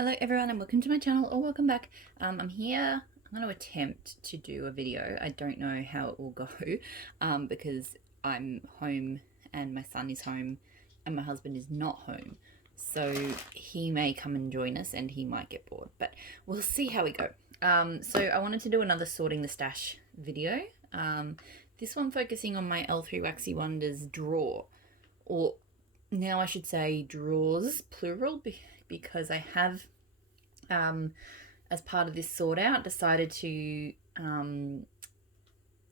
Hello everyone and welcome to my channel, or welcome back. I'm here. I'm going to attempt to do a video. I don't know how it will go because I'm home and my son is home and my husband is not home. So he may come and join us and he might get bored, but we'll see how we go. So I wanted to do another sorting the stash video. This one focusing on my L3 Waxy Wonders drawer, or now I should say drawers, plural, because I have, as part of this sort out, decided to,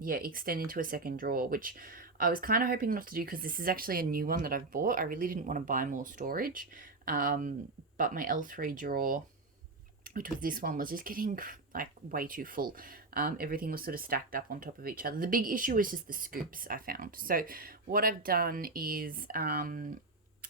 extend into a second drawer, which I was kind of hoping not to do because this is actually a new one that I've bought. I really didn't want to buy more storage, but my L3 drawer, which was this one, was just getting like way too full. Everything was sort of stacked up on top of each other. The big issue was just the scoops I found. So what I've done is,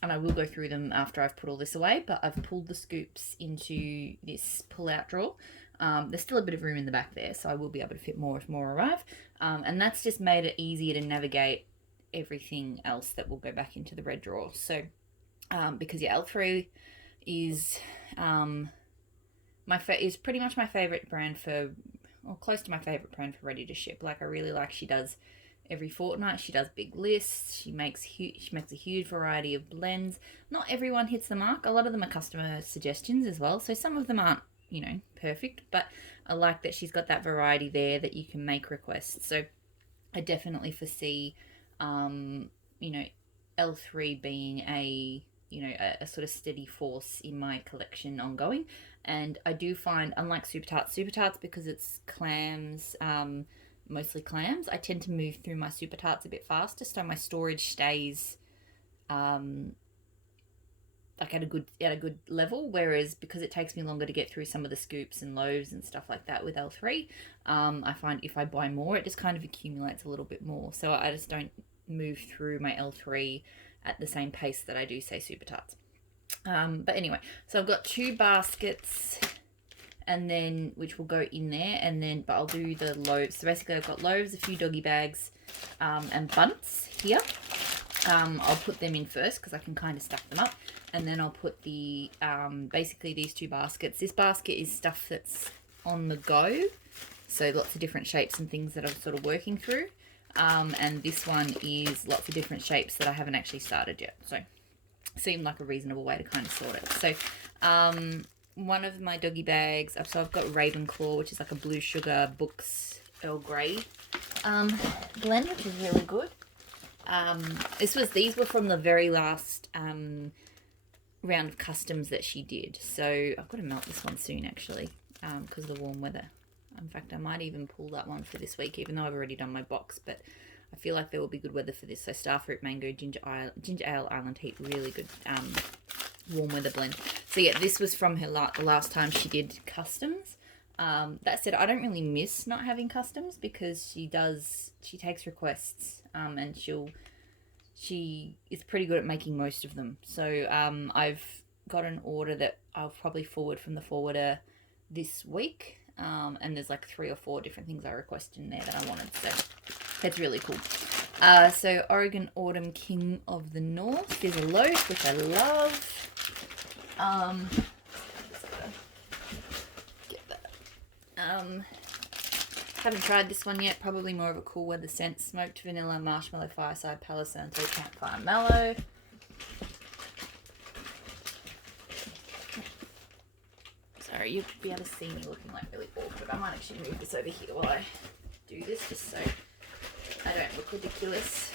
and I will go through them after I've put all this away, but I've pulled the scoops into this pull-out drawer. There's still a bit of room in the back there, so I will be able to fit more if more arrive. And that's just made it easier to navigate everything else that will go back into the red drawer. So, because L3 is is pretty much my favorite brand for, or close to my favorite brand for ready to ship. Like, I really like, she does every fortnight, she does big lists, she makes a huge variety of blends. Not everyone hits the mark. A lot of them are customer suggestions as well, so some of them aren't, perfect, but I like that she's got that variety there that you can make requests. So I definitely foresee L3 being a sort of steady force in my collection ongoing. And I do find, unlike Super Tarts, because it's clams, mostly clams, I tend to move through my Super Tarts a bit faster, so my storage stays like at a good level. Whereas because it takes me longer to get through some of the scoops and loaves and stuff like that with L3, I find if I buy more, it just kind of accumulates a little bit more. So I just don't move through my L3 at the same pace that I do, say, Super Tarts. But anyway, so I've got 2 baskets, and then which will go in there, and then but I'll do the loaves. So basically I've got loaves, a few doggy bags, and bunts here. I'll put them in first because I can kind of stack them up, and then I'll put the basically these 2 baskets. This basket is stuff that's on the go, so lots of different shapes and things that I'm sort of working through, and this one is lots of different shapes that I haven't actually started yet. So seemed like a reasonable way to kind of sort it. So one of my doggy bags, so I've got Ravenclaw, which is like a Blue Sugar Books Earl Grey blend, which is really good. These were from the very last round of customs that she did. So I've got to melt this one soon, actually, because of the warm weather. In fact, I might even pull that one for this week, even though I've already done my box, but I feel like there will be good weather for this. So Starfruit Mango Ginger Ale Island Heat, really good warm weather blend. So yeah, this was from her the last time she did customs. That said, I don't really miss not having customs because she takes requests, and she is pretty good at making most of them. So I've got an order that I'll probably forward from the forwarder this week, and there's like 3 or 4 different things I requested in there that I wanted, so that's really cool. So Oregon Autumn King of the North is a loaf, which I love. Just gotta get that. Haven't tried this one yet. Probably more of a cool weather scent. Smoked vanilla, marshmallow, fireside, Palo Santo, campfire, mallow. Sorry, you'll be able to see me looking like really awkward. I might actually move this over here while I do this, just so I don't look ridiculous.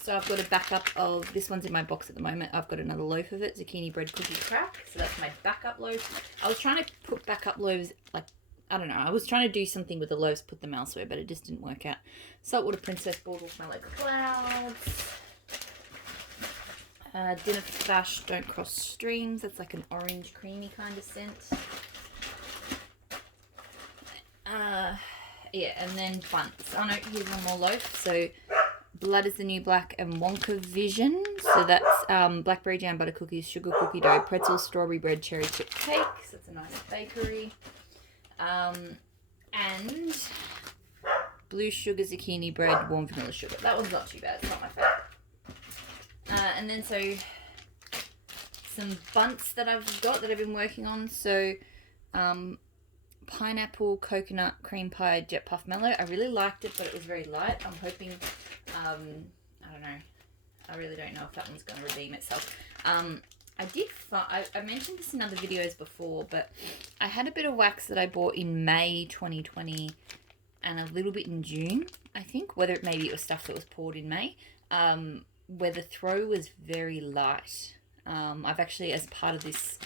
So I've got a backup of, this one's in my box at the moment. I've got another loaf of it, zucchini bread cookie crack. So that's my backup loaf. I was trying to put backup loaves, like, I don't know. I was trying to do something with the loaves, put them elsewhere, but it just didn't work out. Saltwater Princess Bauble Smell Like Clouds. Dinner Fash Don't Cross Streams. That's like an orange creamy kind of scent. Yeah, and then bunts. Oh no, here's one more loaf. So Blood is the New Black and Wonka Vision. So that's blackberry jam, butter cookies, sugar cookie dough, pretzels, strawberry bread, cherry chip cake. So it's a nice bakery. And blue sugar zucchini bread, warm vanilla sugar. That one's not too bad. It's not my favourite. And then so some bunts that I've got that I've been working on. So pineapple coconut cream pie jet puff mellow. I really liked it, but it was very light. I'm hoping, I don't know. I really don't know if that one's going to redeem itself. I mentioned this in other videos before, but I had a bit of wax that I bought in May 2020 and a little bit in June, I think. Maybe it was stuff that was poured in May, where the throw was very light. I've actually, as part of this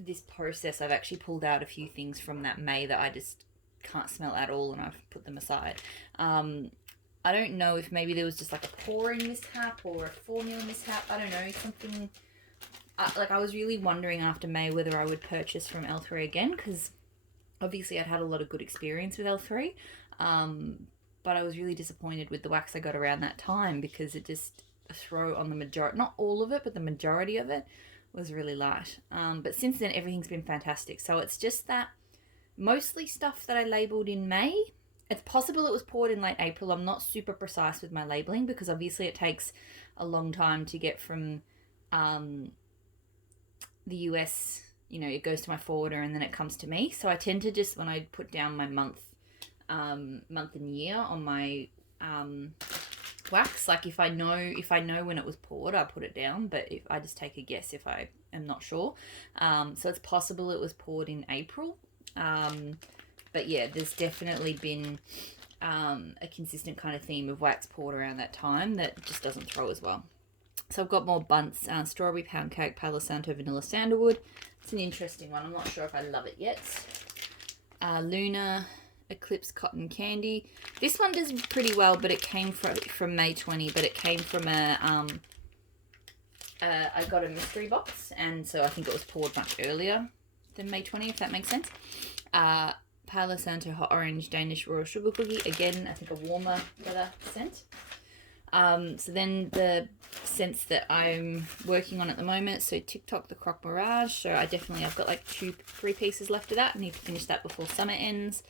this process, I've actually pulled out a few things from that May that I just can't smell at all, and I've put them aside. I don't know if maybe there was just like a pouring mishap or a formula mishap. I don't know, something. I was really wondering after May whether I would purchase from L3 again, because obviously I'd had a lot of good experience with L3, but I was really disappointed with the wax I got around that time, because it just throw on the majority, not all of it, but the majority of it was really light. But since then everything's been fantastic. So it's just that mostly stuff that I labeled in May. It's possible it was poured in late April. I'm not super precise with my labeling, because obviously it takes a long time to get from the US, it goes to my forwarder and then it comes to me. So I tend to just, when I put down my month and year on my wax, like if I know when it was poured, I put it down, but if I just take a guess if I am not sure. So it's possible it was poured in April. But yeah, there's definitely been a consistent kind of theme of wax poured around that time that just doesn't throw as well. So I've got more bunts, strawberry pound cake, Palo Santo vanilla sandalwood. It's an interesting one. I'm not sure if I love it yet. Luna Eclipse cotton candy. This one does pretty well, but it came from May 20, but it came from I got a mystery box, and so I think it was poured much earlier than May 20, if that makes sense. Palo Santo hot orange Danish royal sugar cookie. Again, I think a warmer weather scent. So then the scents that I'm working on at the moment. So TikTok the Croc Mirage. So I've got like 3 pieces left of that. I need to finish that before summer ends.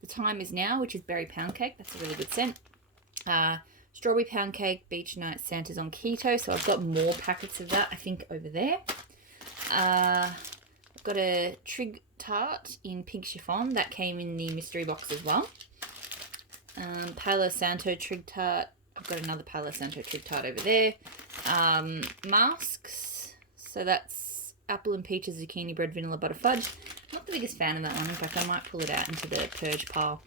The Time Is Now, which is berry pound cake. That's a really good scent. Strawberry pound cake, beach night, Santa's on keto. So I've got more packets of that, I think, over there. I've got a Trig Tart in pink chiffon. That came in the mystery box as well. Palo Santo Trig Tart. I've got another Palo Santo Trig Tart over there. Masks. So that's apple and peaches, zucchini bread, vanilla butter fudge. Not the biggest fan of that one. In fact, I might pull it out into the purge pile.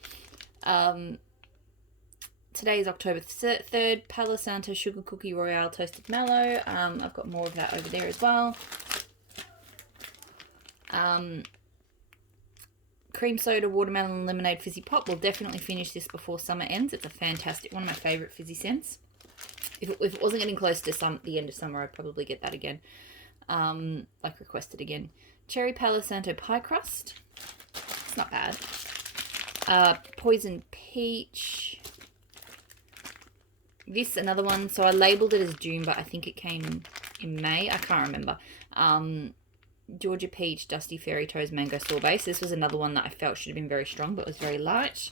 Today is October 3rd. Palo Santo Sugar Cookie Royale Toasted Mallow. I've got more of that over there as well. Cream soda, watermelon, and lemonade fizzy pop. We'll definitely finish this before summer ends. It's a fantastic one of my favourite fizzy scents. If it wasn't getting close to the end of summer, I'd probably get that again. Like requested again. Cherry Palo Santo pie crust. It's not bad. Poison peach. This, another one. So I labelled it as June, but I think it came in May. I can't remember. Georgia Peach, Dusty Fairy Toes, Mango Sorbet. So this was another one that I felt should have been very strong, but was very light.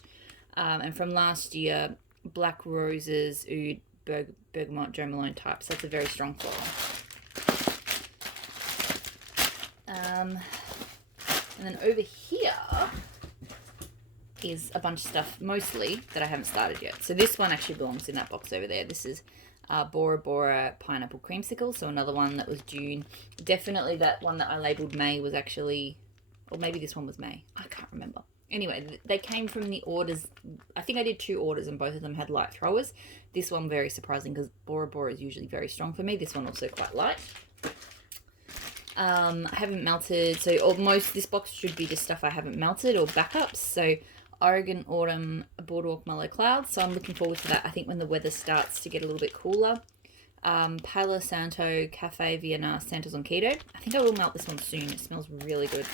And from last year, Black Roses, Oud, Bergamot, Jo Malone type. So that's a very strong floral. And then over here is a bunch of stuff, mostly, that I haven't started yet. So this one actually belongs in that box over there. This is Bora Bora Pineapple Creamsicle, so another one that was June. Definitely that one that I labelled May was actually, or maybe this one was May. I can't remember. Anyway, they came from the orders. I think I did 2 orders and both of them had light throwers. This one very surprising because Bora Bora is usually very strong for me. This one also quite light. I haven't melted, so this box should be just stuff I haven't melted or backups. So Oregon Autumn Boardwalk Mellow Clouds. So I'm looking forward to that. I think when the weather starts to get a little bit cooler. Palo Santo Cafe Vienna Santa's on Keto. I think I will melt this one soon. It smells really good.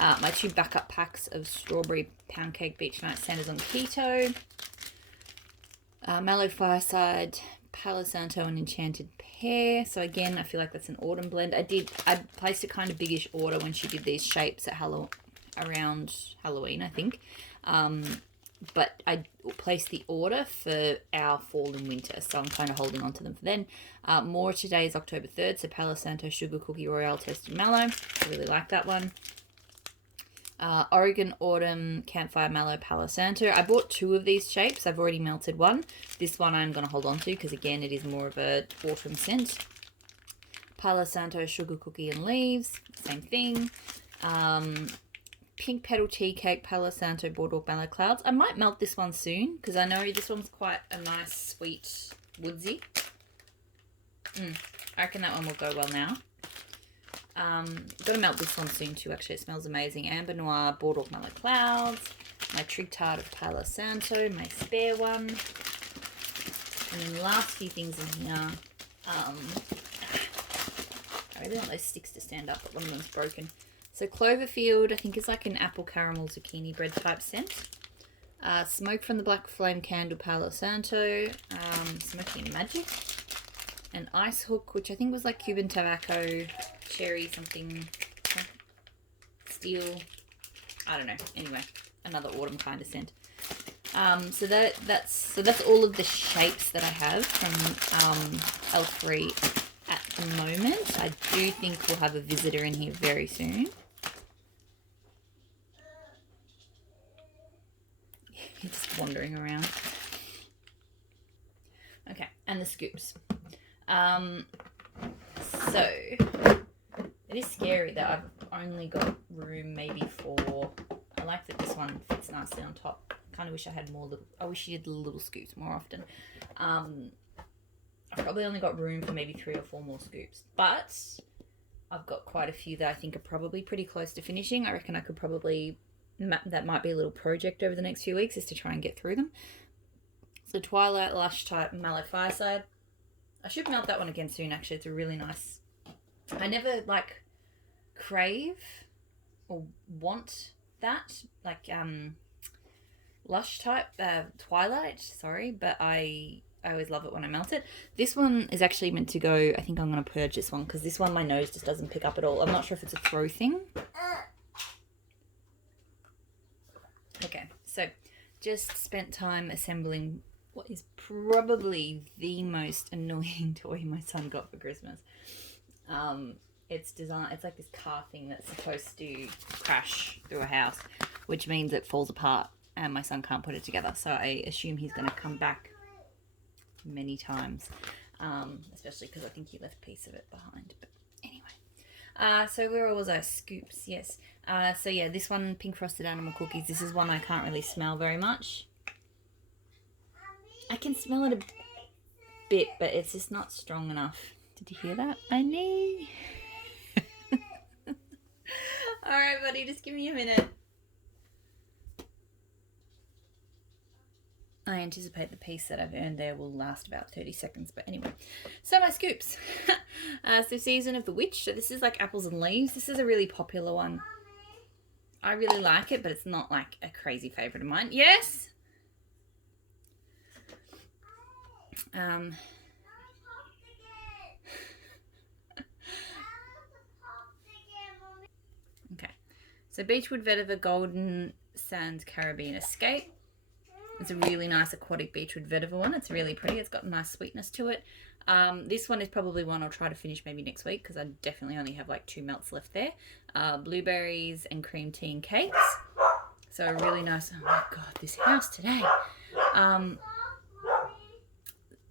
My 2 backup packs of Strawberry Pound Cake Beach Night Santa's on Keto. Mallow Fireside Palo Santo and Enchanted Pear. So again, I feel like that's an autumn blend. I placed a kind of biggish order when she did these shapes at around Halloween, I think. but I placed the order for our fall and winter, so I'm kind of holding on to them for then. More today is October 3rd, so Palo Santo Sugar Cookie Royale Toasted Mallow. I really like that one. Oregon Autumn Campfire Mallow Palo Santo. I bought 2 of these shapes. I've already melted one. This one I'm going to hold on to because, again, it is more of a autumn scent. Palo Santo Sugar Cookie and Leaves. Same thing. Pink Petal Tea Cake Palo Santo Boardwalk Mallow Clouds. I might melt this one soon because I know this one's quite a nice, sweet, woodsy. I reckon that one will go well now. Gotta melt this one soon too, actually. It smells amazing. Amber Noir Boardwalk Mallow Clouds. My Trig Tart of Palo Santo, my spare one. And then the last few things in here. I really want those sticks to stand up, but one of them's broken. So Cloverfield, I think is like an apple caramel zucchini bread type scent. Smoke from the Black Flame Candle Palo Santo. Smoky and Magic. And Ice Hook, which I think was like Cuban tobacco, cherry something, steel, I don't know. Anyway, another autumn kind of scent. So that's all of the shapes that I have from L3 at the moment. I do think we'll have a visitor in here very soon. He's just wandering around. Okay, and the scoops. So it is scary that I've only got room maybe for. I like that this one fits nicely on top. Kind of wish I had more little. I wish you did the little scoops more often. I've probably only got room for maybe 3 or 4 more scoops, but I've got quite a few that I think are probably pretty close to finishing. I reckon I could probably. That might be a little project over the next few weeks, is to try and get through them. So Twilight Lush type Mallow Fireside. I should melt that one again soon, actually. It's a really nice... I never, like, crave or want that. Like, Lush type, Twilight, sorry. But I always love it when I melt it. This one is actually meant to go... I think I'm going to purge this one because this one, my nose just doesn't pick up at all. I'm not sure if it's a throw thing. Okay, so just spent time assembling... what is probably the most annoying toy my son got for Christmas. It's like this car thing that's supposed to crash through a house, which means it falls apart and my son can't put it together. So I assume he's going to come back many times, especially because I think he left a piece of it behind. But anyway, so where was I? Scoops, yes. So yeah, this one, Pink Frosted Animal Cookies. This is one I can't really smell very much. I can smell it a bit, but it's just not strong enough. Did you hear that? I know. Alright, buddy, just give me a minute. I anticipate the piece that I've earned there will last about 30 seconds, but anyway. So my scoops. So Season of the Witch. So this is like Apples and Leaves. This is a really popular one. I really like it, but it's not like a crazy favourite of mine. Yes? Okay, so Beechwood Vetiver Golden Sands Caribbean Escape. It's a really nice aquatic Beechwood Vetiver one. It's really pretty. It's got a nice sweetness to it. This one is probably one I'll try to finish maybe next week because I definitely only have like 2 melts left there. Blueberries and cream tea and cakes. So a really nice. Oh my god, this house today.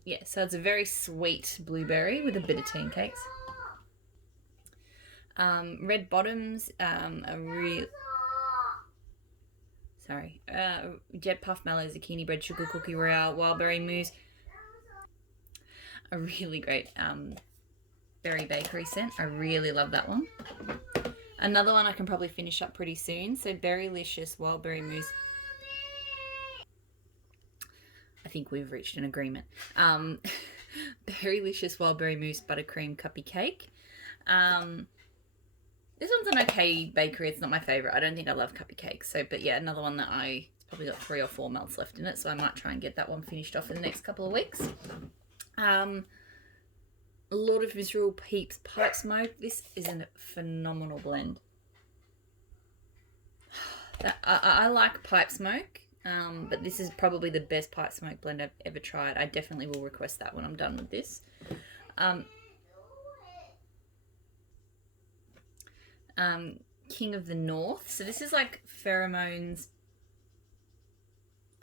Yeah, so it's a very sweet blueberry with a bit of tea and cakes. Red Bottoms, Jet Puff Mallow Zucchini Bread Sugar Cookie Royale Wildberry Mousse. A really great berry bakery scent. I really love that one. Another one I can probably finish up pretty soon. So Berrylicious Wildberry Mousse. I think we've reached an agreement. Berrylicious Wildberry Mousse Buttercream Cuppy Cake. This one's an okay bakery. It's not my favourite. I don't think I love cuppy cakes. So, but yeah, another one that it's probably got 3 or 4 melts left in it. So I might try and get that one finished off in the next couple of weeks. Lord of Misrule Peeps Pipe Smoke. This is a phenomenal blend. I like pipe smoke. But this is probably the best pipe smoke blend I've ever tried. I definitely will request that when I'm done with this. King of the North. So this is like pheromones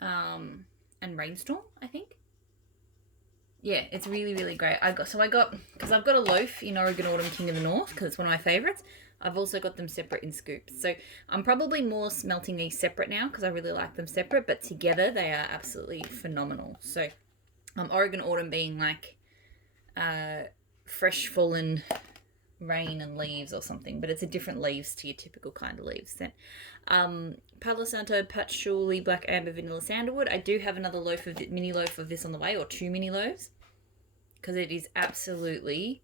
and rainstorm, I think. Yeah, it's really, really great. Because I've got a loaf in Oregon Autumn King of the North because it's one of my favorites. I've also got them separate in scoops. So I'm probably more smelting these separate now because I really like them separate, but together they are absolutely phenomenal. So Oregon Autumn being like fresh fallen rain and leaves or something, but it's a different leaves to your typical kind of leaves. Then Palo Santo, Patchouli, Black Amber, Vanilla Sandalwood. I do have another mini loaf of this on the way, or 2 mini loaves, because it is absolutely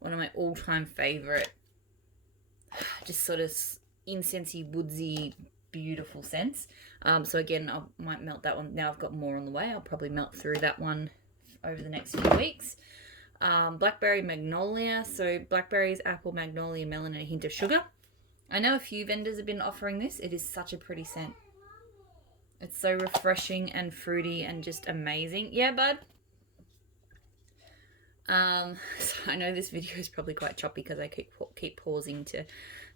one of my all-time favorite, just sort of incensey, woodsy, beautiful scents. So again, I might melt that one. Now I've got more on the way. I'll probably melt through that one over the next few weeks. Blackberry Magnolia. So blackberries, apple, magnolia, melon, and a hint of sugar. I know a few vendors have been offering this. It is such a pretty scent. It's so refreshing and fruity and just amazing. Yeah, bud? So I know this video is probably quite choppy because I keep pausing to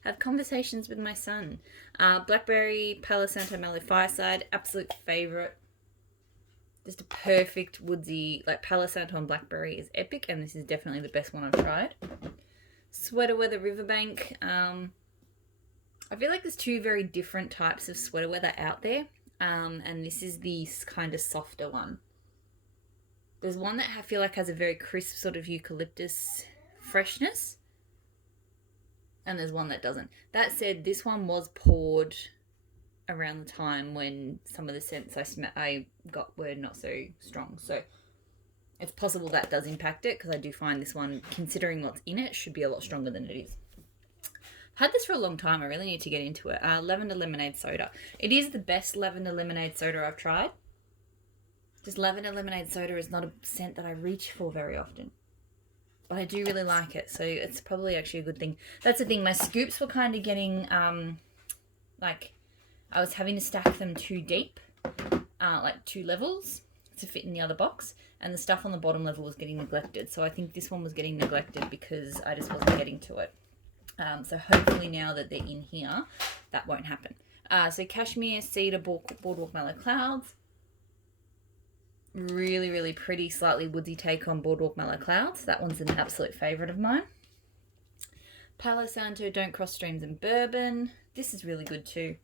have conversations with my son. Blackberry, Palo Santo, Mallow Fireside. Absolute favourite. Just a perfect woodsy, like Palo Santo and Blackberry is epic, and this is definitely the best one I've tried. Sweater Weather Riverbank. I feel like there's 2 very different types of sweater weather out there, and this is the kind of softer one. There's one that I feel like has a very crisp sort of eucalyptus freshness, and there's one that doesn't. That said, this one was poured around the time when some of the scents I got were not so strong, so it's possible that does impact it, because I do find this one, considering what's in it, should be a lot stronger than it is. I've had this for a long time. I really need to get into it. Lavender Lemonade Soda. It is the best lavender lemonade soda I've tried. Just lavender lemonade soda is not a scent that I reach for very often, but I do really like it, so it's probably actually a good thing. That's the thing. My scoops were kind of getting like I was having to stack them too deep, like 2 levels to fit in the other box, and the stuff on the bottom level was getting neglected. So I think this one was getting neglected because I just wasn't getting to it. So hopefully now that they're in here, that won't happen. So Cashmere, Cedar, Boardwalk Mallow Clouds. Really, really pretty, slightly woodsy take on Boardwalk Mallow Clouds. That one's an absolute favourite of mine. Palo Santo, Don't Cross Streams and Bourbon. This is really good too.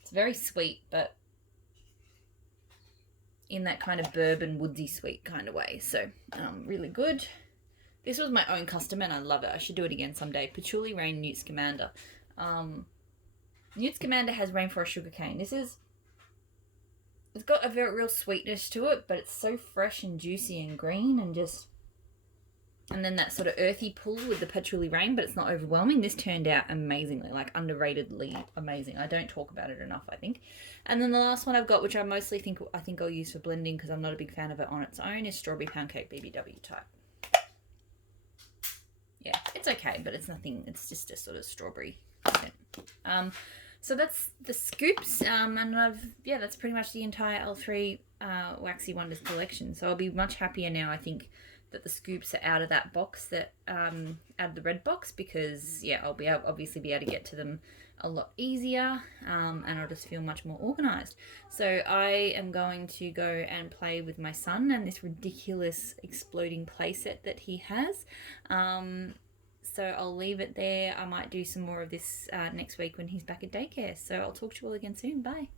It's very sweet, but in that kind of bourbon, woodsy sweet kind of way. So really good. This was my own custom and I love it. I should do it again someday. Patchouli Rain Newt Scamander. Newt Scamander has rainforest sugarcane. It's got a very real sweetness to it, but it's so fresh and juicy and green and then that sort of earthy pull with the patchouli rain, but it's not overwhelming. This turned out amazingly, like underratedly amazing. I don't talk about it enough, I think. And then the last one I've got, which I mostly think I'll use for blending because I'm not a big fan of it on its own, is Strawberry Pound Cake BBW type. Yeah, it's okay, but it's nothing. It's just a sort of strawberry scent. So that's the scoops, and that's pretty much the entire L3 Waxy Wonders collection. So I'll be much happier now, I think, that the scoops are out of that box, out of the red box, because I'll obviously be able to get to them a lot easier, and I'll just feel much more organized. So I am going to go and play with my son and this ridiculous exploding playset that he has. So I'll leave it there. I might do some more of this next week when he's back at daycare. So I'll talk to you all again soon. Bye.